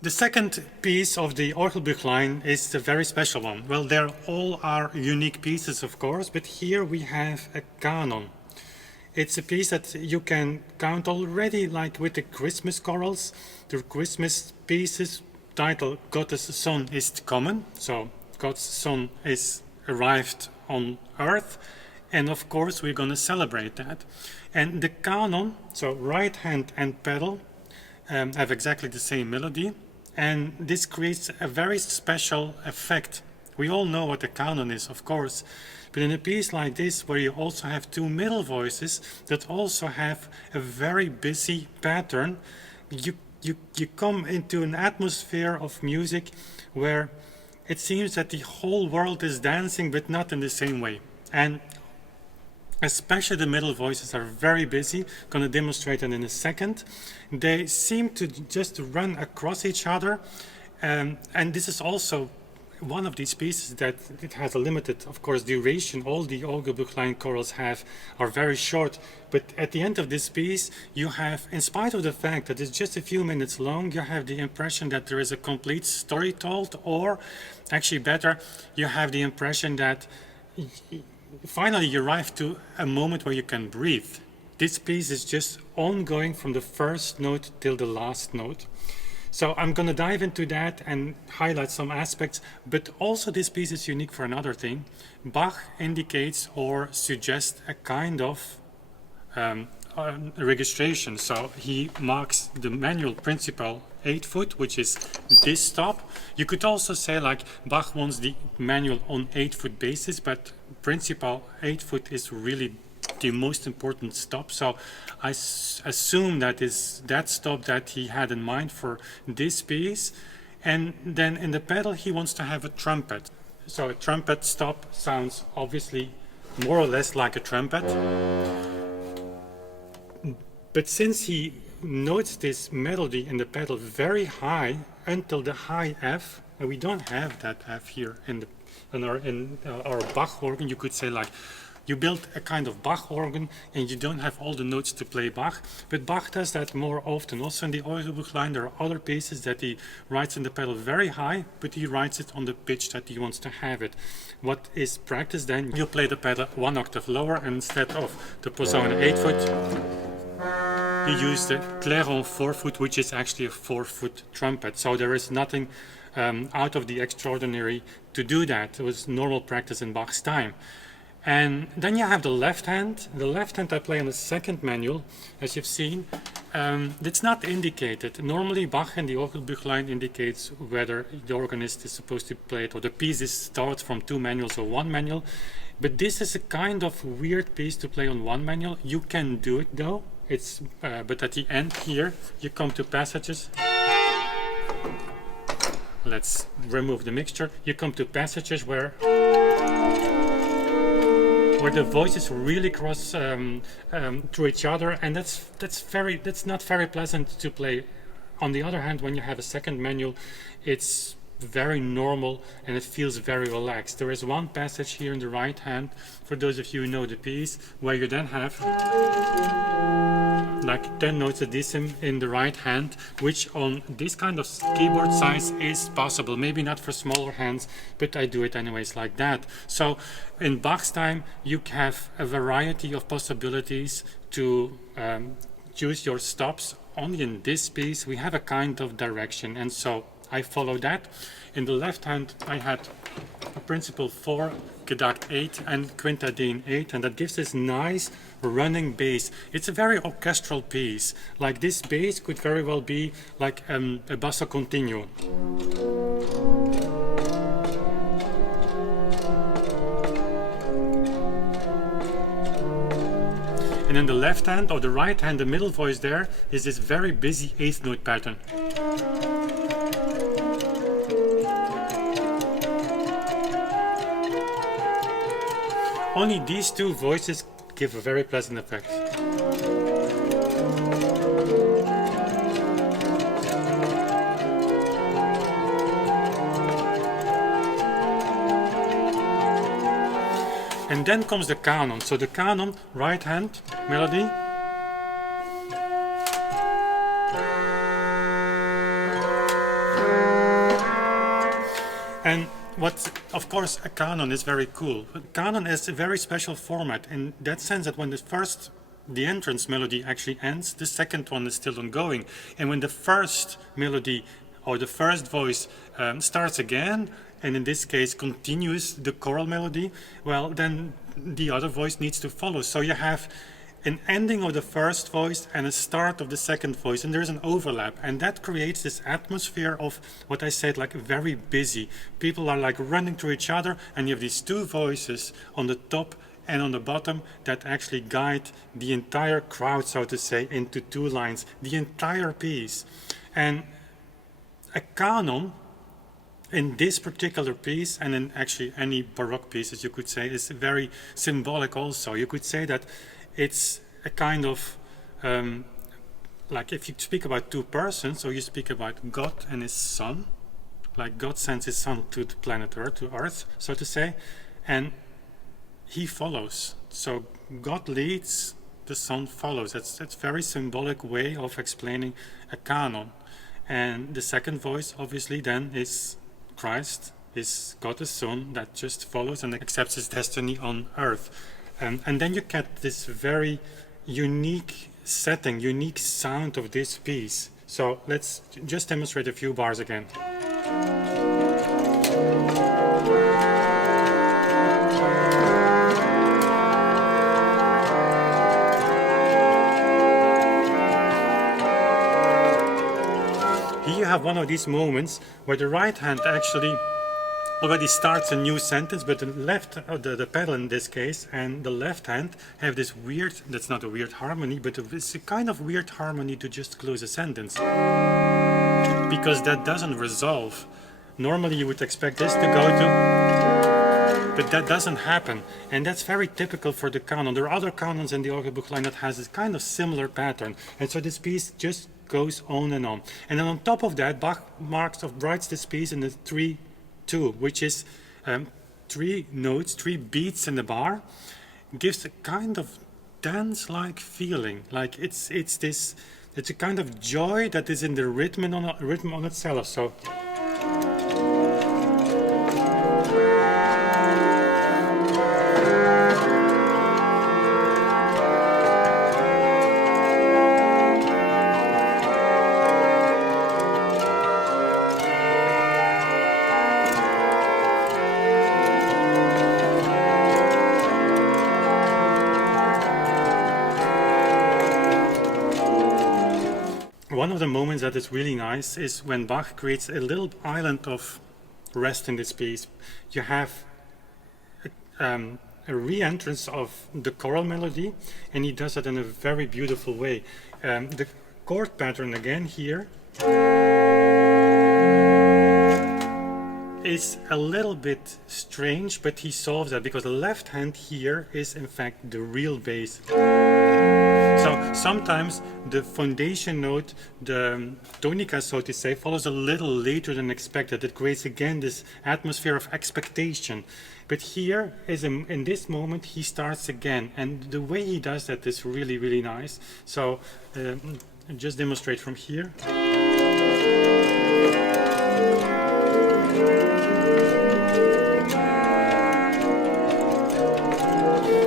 The second piece of the Orgelbuchlein is a very special one. Well, they all are unique pieces, of course, but here we have a canon. It's a piece that you can count already, like with the Christmas chorals. The Christmas pieces titled Gottes Son ist kommen, so God's Son is arrived on earth, and of course we're going to celebrate that. And the canon, so right hand and pedal, have exactly the same melody, and this creates a very special effect. We all know what the canon is, of course, but in a piece like this, where you also have two middle voices that also have a very busy pattern, you come into an atmosphere of music where it seems that the whole world is dancing, but not in the same way. And especially the middle voices are very busy. Going to demonstrate that in a second. They seem to just run across each other, and this is also one of these pieces that it has a limited, of course, duration. All the Orgelbuchlein chorals are very short, but at the end of this piece, you have, in spite of the fact that it's just a few minutes long, you have the impression that there is a complete story told, or actually better, you have the impression that finally you arrive to a moment where you can breathe. This piece is just ongoing from the first note till the last note. So I'm going to dive into that and highlight some aspects, but also this piece is unique for another thing. Bach indicates or suggests a kind of registration. So he marks the manual principal 8-foot, which is this stop. You could also say like Bach wants the manual on 8-foot basis, but principal 8-foot is really the most important stop. So I assume that is that stop that he had in mind for this piece. And then in the pedal he wants to have a trumpet. So a trumpet stop sounds obviously more or less like a trumpet. But since he notes this melody in the pedal very high until the high F, and we don't have that F here in our Bach organ, you could say like you build a kind of Bach organ and you don't have all the notes to play Bach, but Bach does that more often. Also in the Orgelbuchlein there are other pieces that he writes in the pedal very high, but he writes it on the pitch that he wants to have it. What is practice then? You play the pedal one octave lower, and instead of the Posaune 8-foot, you use the clairon 4-foot, which is actually a 4-foot trumpet. So there is nothing out of the extraordinary to do that. It was normal practice in Bach's time. And then you have the left hand. The left hand I play on the second manual, as you've seen. It's not indicated. Normally Bach in the Orgelbuchlein indicates whether the organist is supposed to play it, or the piece starts from two manuals or one manual. But this is a kind of weird piece to play on one manual. You can do it though. But at the end here, you come to passages. Let's remove the mixture. You come to passages where the voices really cross through each other, and that's not very pleasant to play. On the other hand, when you have a second manual, it's very normal and it feels very relaxed. There is one passage here in the right hand, for those of you who know the piece, where you then have like 10 notes a decim in the right hand, which on this kind of keyboard size is possible. Maybe not for smaller hands, but I do it anyways like that. So in Bach's time you have a variety of possibilities to choose your stops. Only in this piece we have a kind of direction, and so I follow that. In the left hand I had principal 4, Gedacht 8 and Quintadine 8, and that gives this nice running bass. It's a very orchestral piece. Like this bass could very well be like a basso continuo. And in the left hand or the right hand, the middle voice there is this very busy 8th note pattern. Only these two voices give a very pleasant effect. And then comes the canon. So the canon, right hand melody. of course, a canon is very cool. But canon is a very special format in that sense that when the entrance melody actually ends, the second one is still ongoing. And when the first melody or the first voice starts again, and in this case continues the choral melody, well, then the other voice needs to follow. So you have an ending of the first voice and a start of the second voice, and there's an overlap, and that creates this atmosphere of what I said, like very busy. People are like running to each other, and you have these two voices on the top and on the bottom that actually guide the entire crowd, so to say, into two lines, the entire piece. And a canon in this particular piece, and in actually any Baroque pieces, you could say, is very symbolic also. You could say that it's a kind of, like if you speak about two persons, or you speak about God and his son, like God sends his son to the planet Earth, to Earth, so to say, and he follows. So God leads, the son follows. That's a very symbolic way of explaining a canon. And the second voice, obviously, then is Christ, is God the Son, that just follows and accepts his destiny on earth. And then you get this very unique setting, unique sound of this piece. So let's just demonstrate a few bars again. Here you have one of these moments where the right hand actually already starts a new sentence, but the left, the pedal in this case, and the left hand have this weird, that's not a weird harmony, but it's a kind of weird harmony to just close a sentence. Because that doesn't resolve. Normally you would expect this to go to, but that doesn't happen. And that's very typical for the canon. There are other canons in the Orgelbuchlein that has this kind of similar pattern. And so this piece just goes on. And then on top of that, Bach writes this piece in the 3-2, which is 3 notes, 3 beats in the bar, gives a kind of dance-like feeling. Like it's a kind of joy that is in the rhythm on itself. So. One of the moments that is really nice is when Bach creates a little island of rest in this piece. You have a re-entrance of the choral melody, and he does that in a very beautiful way. The chord pattern again here is a little bit strange, but he solves that because the left hand here is in fact the real bass. So sometimes the foundation note, the tonica, so to say, follows a little later than expected. It creates again this atmosphere of expectation. But here, in this moment, he starts again. And the way he does that is really, really nice. So just demonstrate from here.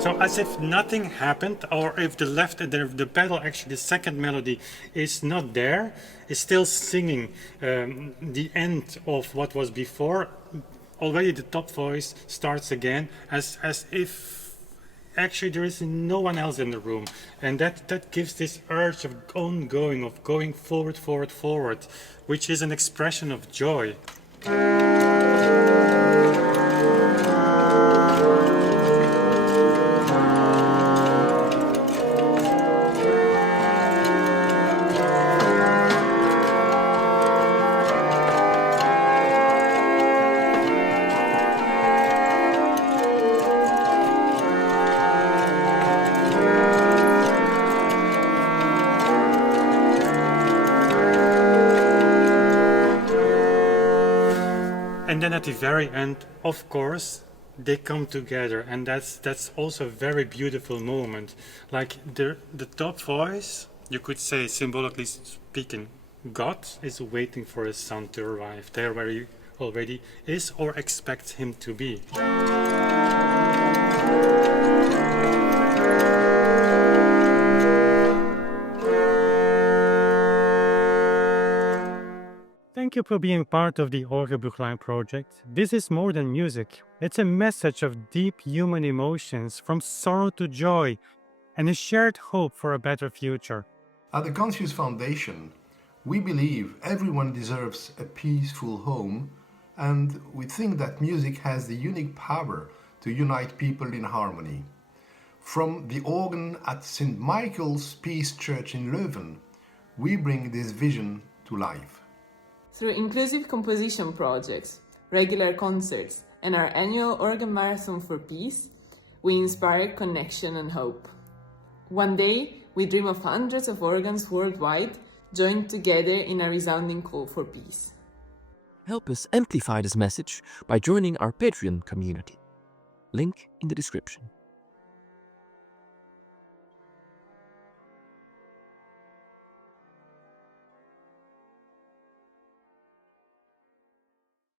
So as if nothing happened, or if the pedal, actually the second melody is not there, is still singing the end of what was before, already the top voice starts again, as if actually there is no one else in the room. And that gives this urge of ongoing, of going forward, forward, forward, which is an expression of joy. And then at the very end, of course, they come together, and that's also a very beautiful moment. Like the top voice, you could say, symbolically speaking, God is waiting for his son to arrive there where he already is or expect him to be. Thank you for being part of the Orgelbuchlein project. This is more than music. It's a message of deep human emotions, from sorrow to joy, and a shared hope for a better future. At the Contius Foundation, we believe everyone deserves a peaceful home, and we think that music has the unique power to unite people in harmony. From the organ at St. Michael's Peace Church in Leuven, we bring this vision to life. Through inclusive composition projects, regular concerts, and our annual Organ Marathon for Peace, we inspire connection and hope. One day, we dream of hundreds of organs worldwide joined together in a resounding call for peace. Help us amplify this message by joining our Patreon community. Link in the description.